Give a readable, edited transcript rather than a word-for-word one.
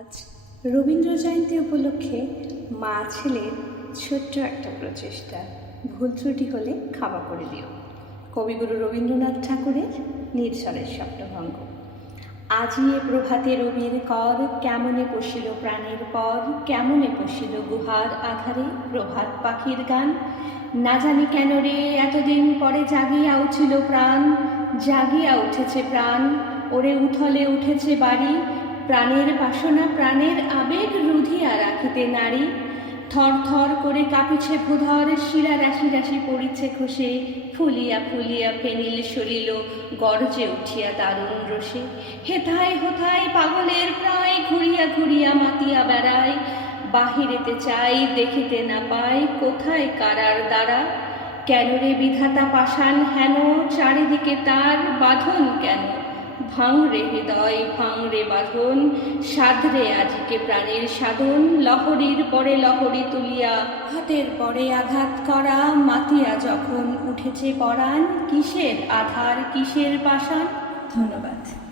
আজ রবীন্দ্র জয়ন্তী উপলক্ষে মা ছেলের ছোট্ট একটা প্রচেষ্টা, ভুল ত্রুটি হলে ক্ষমা করে দিও। কবিগুরু রবীন্দ্রনাথ ঠাকুরের নির্ঝরের স্বপ্নভঙ্গ। আজি এ প্রভাতে রবির কর, কেমনে পশিল প্রাণের পর, কেমনে পশিল গুহার আধারে প্রভাত পাখির গান। না জানি কেন রে এতদিন পরে জাগিয়া উঠিল প্রাণ, জাগিয়া উঠেছে প্রাণ, ওরে উথলে উঠেছে বাড়ি। প্রাণের বাসনা প্রাণের আবেগ রুধিয়া রাখিতে নারী। থর থর করে কাঁপিছে ভূধর, শিরা রাশি রাশি পড়িছে খসে, ফুলিয়া ফুলিয়া ফেনিল সরিল গর্জে উঠিয়া দারুণ রসে। হেথায় হোথায় পাগলের প্রায় ঘুরিয়া ঘুরিয়া মাতিয়া বেড়ায়, বাহিরেতে চাই দেখিতে না পাই কোথায় কারার দ্বারা। কেন রে বিধাতা পাষাণ হেন, চারিদিকে তার বাঁধন কেন? ভাঙরে হৃদয় ভাঙরে বাঁধন, সাধরে আজিকে প্রাণের সাধন। লহরীর পরে লহরী তুলিয়া আঘাতের পরে আঘাত করা, মাতিয়া যখন উঠেছে পরাণ, কিসের আধার কিসের পাষাণ। ধন্যবাদ।